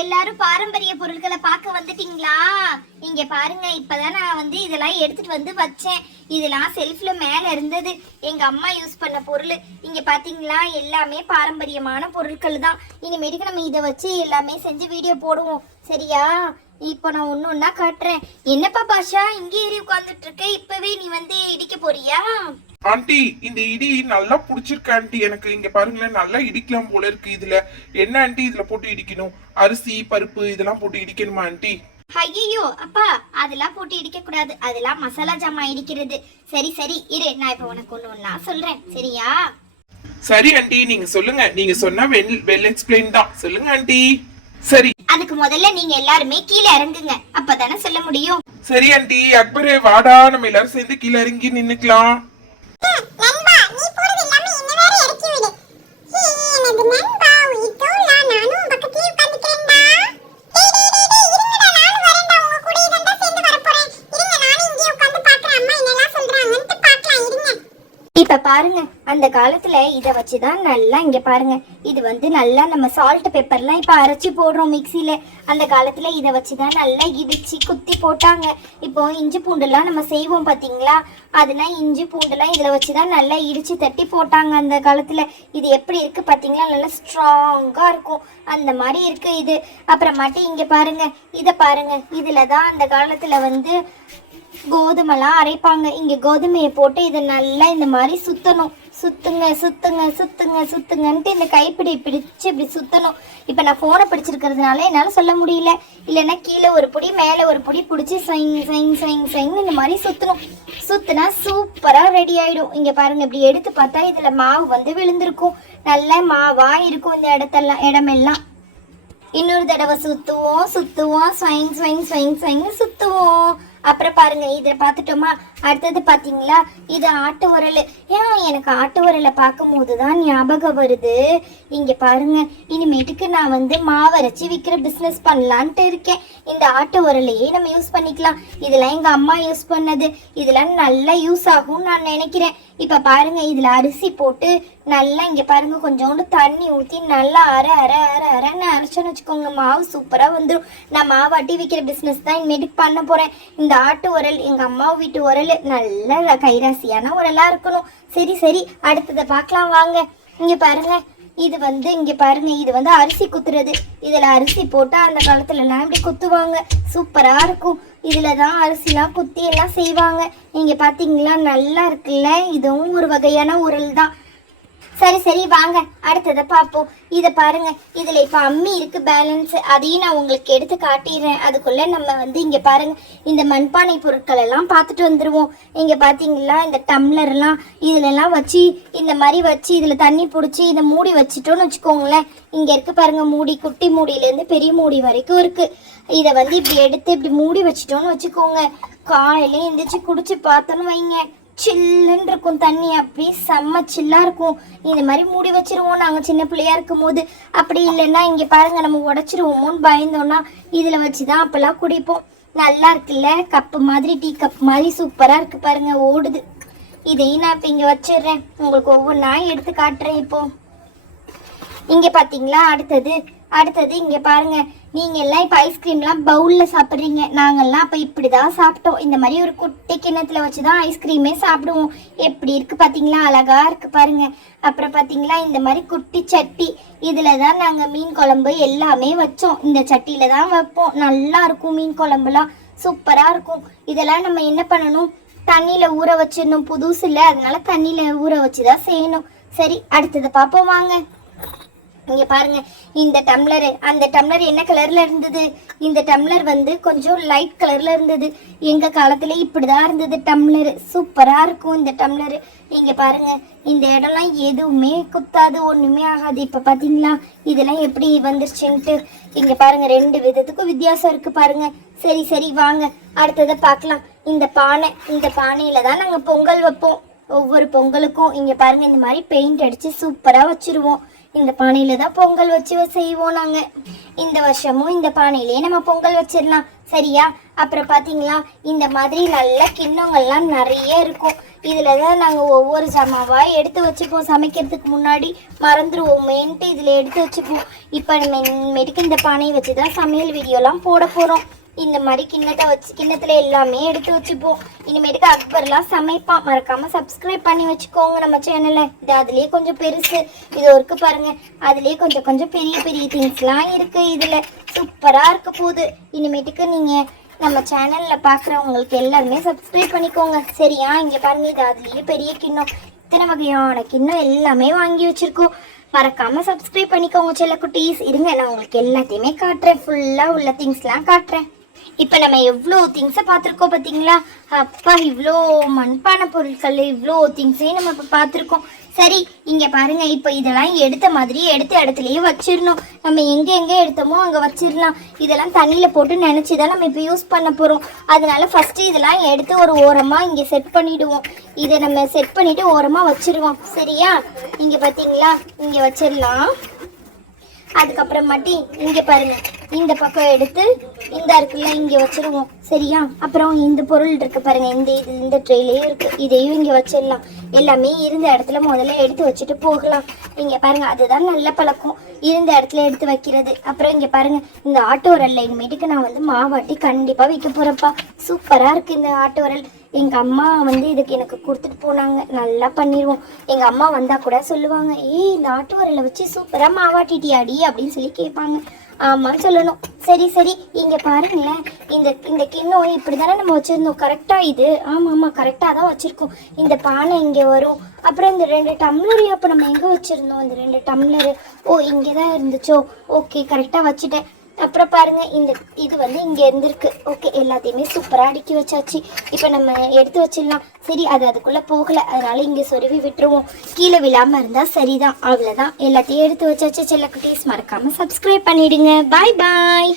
எல்லாரும் பாரம்பரிய பொருட்களை பார்க்க வந்துட்டீங்களா? இங்க பாருங்க, இப்பதான் நான் வந்து இதெல்லாம் எடுத்துட்டு வந்து வச்சேன். இதெல்லாம் செல்ஃப்ல மேல இருந்தது, எங்க அம்மா யூஸ் பண்ண பொருள். இங்க பாத்தீங்களா, எல்லாமே பாரம்பரியமான பொருட்கள் தான். இனிமேட்டுக்கு நம்ம இதை வச்சு எல்லாமே செஞ்சு வீடியோ போடுவோம், சரியா? இப்போ நான் ஒண்ணு ஒண்ணா காட்டுறேன். என்னப்பா பாஷா இங்கே ஏறி உட்கார்ந்துட்டு இருக்க? இப்பவே நீ வந்து இடிக்க போறியா? ஆண்டி, இந்த இடி நல்லா புடிச்சிருக்கு ஆண்டி. எனக்கு இங்க பாருங்களேன், நல்லா இடிக்கலாம் போல இருக்கு. இதுல என்ன ஆண்டி இதுல போட்டு இடிக்கணும்? அரிசி பருப்பு இதெல்லாம் போட்டு இடிக்கணுமா ஆண்டி? ஐயோ அப்பா, அதெல்லாம் போட்டு இடிக்க கூடாது, அதெல்லாம் மசாலா ஜாமான் இடிக்கிறது. சரி சரி இரு, நான் இப்ப உனக்கு ஒண்ணு ஒண்ணா சொல்றேன், சரியா? சரி ஆண்டி, நீங்க சொல்லுங்க. நீங்க சொன்னா வெல் எக்ஸ்பிளைன் தான். சொல்லுங்க ஆண்டி. சரி, அதுக்கு முதல்ல நீங்க எல்லாருமே கீழே இறங்குங்க, அப்பதானே சொல்ல முடியும். சரி ஆண்டி. அக்பரே வாடா, நம்ம எல்லாரும் சேர்ந்து கீழே இறங்கி நின்னுக்கலாம். இப்ப பாருங்க, அந்த காலத்துல இத வச்சுதான் நல்லா, இங்க பாருங்க, இது வந்து நல்லா நம்ம சால்ட் பெப்பர்லாம் இப்ப அரைச்சி போடுறோம் மிக்சியில. அந்த காலத்துல இத வச்சுதான் நல்லா இடிச்சு குத்தி போட்டாங்க. இப்போ இஞ்சி பூண்டுலாம் நம்ம செய்வோம் பாத்தீங்களா, அதெல்லாம் இஞ்சி பூண்டுலாம் இதுல வச்சுதான் நல்லா இடிச்சு தட்டி போட்டாங்க அந்த காலத்துல. இது எப்படி இருக்கு பாத்தீங்களா, நல்லா ஸ்ட்ராங்கா இருக்கும், அந்த மாதிரி இருக்கு இது. அப்புறமாட்டி இங்க பாருங்க, இத பாருங்க, இதுலதான் அந்த காலத்துல வந்து கோதுமைலாம் அரைப்பாங்க. இங்க கோதுமையை போட்டு இதை நல்லா இந்த மாதிரி சுத்தணும். சுத்துங்க சுத்துங்க சுத்துங்க சுத்துங்கன்ட்டு இந்த கைப்பிடி பிடிச்சு இப்படி சுத்தணும். இப்ப நான் போனை பிடிச்சிருக்கிறதுனால என்னால சொல்ல முடியல, இல்லைன்னா கீழே ஒரு பொடி மேல ஒரு பொடி பிடிச்சி ஸ்வைங் ஸ்வைங் ஸ்வைங் ஸ்வைங் இந்த மாதிரி சுத்தணும். சுத்துனா சூப்பரா ரெடி ஆயிடும். இங்க பாருங்க, இப்படி எடுத்து பார்த்தா இதுல மாவு வந்து விழுந்திருக்கும், நல்ல மாவா இருக்கும் இந்த இடமெல்லாம். இன்னொரு தடவை சுத்துவோம் சுத்துவோம், ஸ்வைங் ஸ்வைங் ஸ்வைங் ஸ்வைங் சுத்துவோம். அப்புறம் பாருங்க, இதை பார்த்துட்டோமா? அடுத்தது பாத்தீங்களா, இது ஆட்டு உரல். ஏன் எனக்கு ஆட்டு உரலை பார்க்கும் போதுதான் ஞாபகம் வருது. இங்க பாருங்க, இனிமேட்டுக்கு நான் வந்து மாவரைச்சி விற்கிற பிசினஸ் பண்ணலான்ட்டு இருக்கேன். இந்த ஆட்டு உரலையே நம்ம யூஸ் பண்ணிக்கலாம். இதெல்லாம் எங்க அம்மா யூஸ் பண்ணது, இதெல்லாம் நல்லா யூஸ் ஆகும்னு நான் நினைக்கிறேன். இப்ப பாருங்க, இதுல அரிசி போட்டு நல்லா, இங்க பாருங்க, கொஞ்சோண்டு தண்ணி ஊத்தி நல்லா அரைன்னு அரைச்சோன்னு வச்சுக்கோங்க, மாவு சூப்பரா வந்துடும். நான் மாவாட்டி விற்கிற பிசினஸ் தான் இனிமேட்டுக்கு பண்ண போறேன். இந்த ஆட்டு உரல் எங்க அம்மா வீட்டு உரல், நல்ல கைராசியான உரலா இருக்கணும். சரி சரி, அடுத்ததை பார்க்கலாம் வாங்க. இங்க பாருங்க, இது வந்து இங்க பாருங்க, இது வந்து அரிசி குத்துறது. இதுல அரிசி போட்டா அந்த காலத்துல எல்லாம் இப்படி குத்துவாங்க, சூப்பரா இருக்கும். இதுலதான் அரிசிலாம் குத்தி எல்லாம் செய்வாங்க. நீங்க பாத்தீங்களா, நல்லா இருக்குல்ல? இதுவும் ஒரு வகையான உரல் தான். சரி சரி வாங்க, அடுத்ததை பார்ப்போம். இதை பாருங்க, இதுல இப்ப அம்மி இருக்கு பேலன்ஸ், அதையும் நான் உங்களுக்கு எடுத்து காட்டிடுறேன். அதுக்குள்ள நம்ம வந்து இங்க பாருங்க, இந்த மண்பானை பொருட்கள் எல்லாம் பார்த்துட்டு வந்துருவோம். இங்க பாத்தீங்களா, இந்த டம்ளர்லாம் இதுல எல்லாம் வச்சு இந்த மாதிரி வச்சு இதுல தண்ணி பிடிச்சி இதை மூடி வச்சுட்டோம்னு வச்சுக்கோங்களேன். இங்க இருக்கு பாருங்க மூடி, குட்டி மூடியில இருந்து பெரிய மூடி வரைக்கும் இருக்கு. இதை வந்து இப்படி எடுத்து இப்படி மூடி வச்சுட்டோம்னு வச்சுக்கோங்க, காலையில எந்திரிச்சு குடிச்சு பார்த்தோன்னு வைங்க, சில்லுன்னு இருக்கும் தண்ணி, அப்படி செம்ம சில்லா இருக்கும். இந்த மாதிரி மூடி வச்சிருவோம் நாங்க சின்ன பிள்ளையா இருக்கும் போது. அப்படி இல்லைன்னா இங்க பாருங்க, நம்ம உடைச்சிருவோமோன்னு பயந்தோம்னா இதுல வச்சுதான் அப்பெல்லாம் குடிப்போம். நல்லா இருக்குல்ல? கப்பு மாதிரி, டீ கப் மாதிரி சூப்பரா இருக்கு பாருங்க, ஓடுது. இதையும் நான் இப்ப இங்க வச்சிடுறேன், உங்களுக்கு ஒவ்வொன்றா எடுத்து காட்டுறேன். இப்போ இங்க பாத்தீங்களா, அடுத்தது இங்க பாருங்க, நீங்க எல்லாம் இப்ப ஐஸ்கிரீம்லாம் பவுல்ல சாப்பிடுறீங்க, நாங்கெல்லாம் அப்ப இப்படிதான் சாப்பிட்டோம். இந்த மாதிரி ஒரு குட்டி கிண்ணத்துல வச்சுதான் ஐஸ்கிரீமே சாப்பிடுவோம். எப்படி இருக்கு பாத்தீங்களா, அழகா இருக்கு பாருங்க. அப்புறம் பாத்தீங்களா, இந்த மாதிரி குட்டி சட்டி, இதுலதான் நாங்க மீன் குழம்பு எல்லாமே வச்சோம். இந்த சட்டியில தான் வைப்போம், நல்லா இருக்கும் மீன் குழம்புலாம், சூப்பரா இருக்கும். இதெல்லாம் நம்ம என்ன பண்ணணும், தண்ணியில ஊற வச்சிடணும். புதுசு இல்ல, அதனால தண்ணியில ஊற வச்சுதான் செய்யணும். சரி, அடுத்தது பார்ப்போம் வாங்க. இங்க பாருங்க, இந்த டம்ளர், அந்த டம்ளர் என்ன கலர்ல இருந்தது? இந்த டம்ளர் வந்து கொஞ்சம் லைட் கலர்ல இருந்தது. எங்க காலத்துல இப்படிதான் இருந்தது டம்ளர், சூப்பரா இருக்கும் இந்த டம்ளர். இங்க பாருங்க, இந்த இடம்லாம் எதுவுமே குத்தாது, ஒண்ணுமே ஆகாது. இப்ப பாத்தீங்களா இதெல்லாம் எப்படி வந்துருச்சுன்ட்டு? இங்க பாருங்க, ரெண்டு விதத்துக்கும் வித்தியாசம் இருக்கு பாருங்க. சரி சரி வாங்க, அடுத்ததை பார்க்கலாம். இந்த பானை, இந்த பானையில தான் நாங்க பொங்கல் வைப்போம். ஒவ்வொரு பொங்கலுக்கும் இங்க பாருங்க, இந்த மாதிரி பெயிண்ட் அடிச்சு சூப்பரா வச்சிருவோம். இந்த பானையில தான் பொங்கல் வச்சு செய்வோம் நாங்க. இந்த வருஷமும் இந்த பானையிலேயே நம்ம பொங்கல் வச்சிடலாம், சரியா? அப்புறம் பாத்தீங்களா, இந்த மாதிரி நல்ல கிண்ணங்கள்லாம் நிறைய இருக்கும். இதில் தான் நாங்கள் ஒவ்வொரு சாமாவாக எடுத்து வச்சுப்போம். சமைக்கிறதுக்கு முன்னாடி மறந்துடுவோமேன்ட்டு இதில் எடுத்து வச்சுப்போம். இப்போ நம்ம இனிமேட்டுக்கு இந்த பானையை வச்சு தான் சமையல் வீடியோலாம் போட போகிறோம். இந்த மாதிரி கிண்ணத்தில் எல்லாமே எடுத்து வச்சுப்போம். இனிமேட்டுக்கு அக்பர்லாம் சமைப்பான். மறக்காமல் சப்ஸ்கிரைப் பண்ணி வச்சுக்கோங்க நம்ம சேனலை. இது அதுலேயே கொஞ்சம் பெருசு, இது ஒருக்கு பாருங்கள். அதுலேயே கொஞ்சம் கொஞ்சம் பெரிய பெரிய திங்ஸ்லாம் இருக்குது. இதில் சூப்பராக இருக்க போகுது. இனிமேட்டுக்கு நீங்கள் நம்ம சேனலில் பார்க்குறவங்களுக்கு எல்லாருமே சப்ஸ்கிரைப் பண்ணிக்கோங்க சரியா? இங்கே பாருங்கள், இது அதுலேயே பெரிய கிண்ணம். இத்தனை வகையான கிண்ணம் எல்லாமே வாங்கி வச்சுருக்கோம். மறக்காமல் சப்ஸ்கிரைப் பண்ணிக்கோங்க செல்ல குட்டீஸ். இருங்க, நான் உங்களுக்கு எல்லாத்தையுமே காட்டுறேன். ஃபுல்லாக உள்ள திங்ஸ்லாம் காட்டுறேன். இப்போ நம்ம எவ்வளோ திங்ஸை பார்த்துருக்கோம் பார்த்தீங்களா? அப்பா, இவ்வளோ மண்பானை பொருட்கள், இவ்வளோ திங்ஸையும் நம்ம இப்போ பார்த்துருக்கோம். சரி, இங்கே பாருங்கள். இப்போ இதெல்லாம் எடுத்த மாதிரி எடுத்த இடத்துலையே வச்சிடணும். நம்ம எங்கே எடுத்தோமோ அங்கே வச்சிடலாம். இதெல்லாம் தண்ணியில் போட்டு நினச்சி தான் நம்ம இப்போ யூஸ் பண்ண போகிறோம். அதனால ஃபஸ்ட்டு இதெல்லாம் எடுத்து ஒரு ஓரமாக இங்கே செட் பண்ணிவிடுவோம். இதை நம்ம செட் பண்ணிவிட்டு ஓரமாக வச்சிருவோம் சரியா? இங்கே பார்த்தீங்களா, இங்கே வச்சிடலாம். அதுக்கப்புறமாட்டி இங்கே பாருங்கள், இந்த பக்கம் எடுத்து இந்த இருக்குல்ல இங்கே வச்சிருவோம் சரியா? அப்புறம் இந்த பொருள் இருக்கு பாருங்கள், இந்த ட்ரேலையும் இருக்குது. இதையும் இங்கே வச்சிடலாம். எல்லாமே இருந்த இடத்துல முதல்ல எடுத்து வச்சுட்டு போகலாம். இங்கே பாருங்கள், அதுதான் நல்ல பழக்கம், இருந்த இடத்துல எடுத்து வைக்கிறது. அப்புறம் இங்கே பாருங்கள், இந்த ஆட்டு உரல்ல இனிமேட்டுக்கு நான் வந்து மாவாட்டி கண்டிப்பாக வைக்க போகிறப்பா. சூப்பராக இருக்குது இந்த ஆட்டு உரல். எங்கள் அம்மா வந்து இதுக்கு எனக்கு கொடுத்துட்டு போனாங்க. நல்லா பண்ணிடுவோம். எங்கள் அம்மா வந்தால் கூட சொல்லுவாங்க, ஏய் இந்த ஆட்டு உரலை வச்சு சூப்பராக மாவாட்டிட்டியாடி அப்படின்னு சொல்லி கேட்பாங்க. ஆமான்னு சொல்லணும். சரி இங்கே பாருங்களேன், இந்த கிண்ணம் இப்படி தானே நம்ம வச்சுருந்தோம் கரெக்டாக? இது ஆமாம் கரெக்டாக தான் வச்சுருக்கோம். இந்த பானை இங்கே வரும். அப்புறம் இந்த 2 டம்ளர் அப்போ நம்ம எங்கே வச்சுருந்தோம்? இந்த 2 டம்ளரு இங்கே தான் இருந்துச்சோ. ஓகே, கரெக்டாக வச்சுட்டேன். அப்புறம் பாருங்கள், இது வந்து இங்கே இருந்திருக்கு. ஓகே, எல்லாத்தையுமே சூப்பராக அடுக்கி வச்சாச்சு. இப்போ நம்ம எடுத்து வச்சிடலாம். சரி, அதுக்குள்ளே போகலை, அதனால் இங்கே சொருவி விட்டுருவோம். கீழே விழாமல் இருந்தால் சரிதான். அவ்வளோதான், எல்லாத்தையும் எடுத்து வச்சாச்சு செல்லக்குட்டீஸ். மறக்காமல் சப்ஸ்கிரைப் பண்ணிவிடுங்க. பாய் பாய்.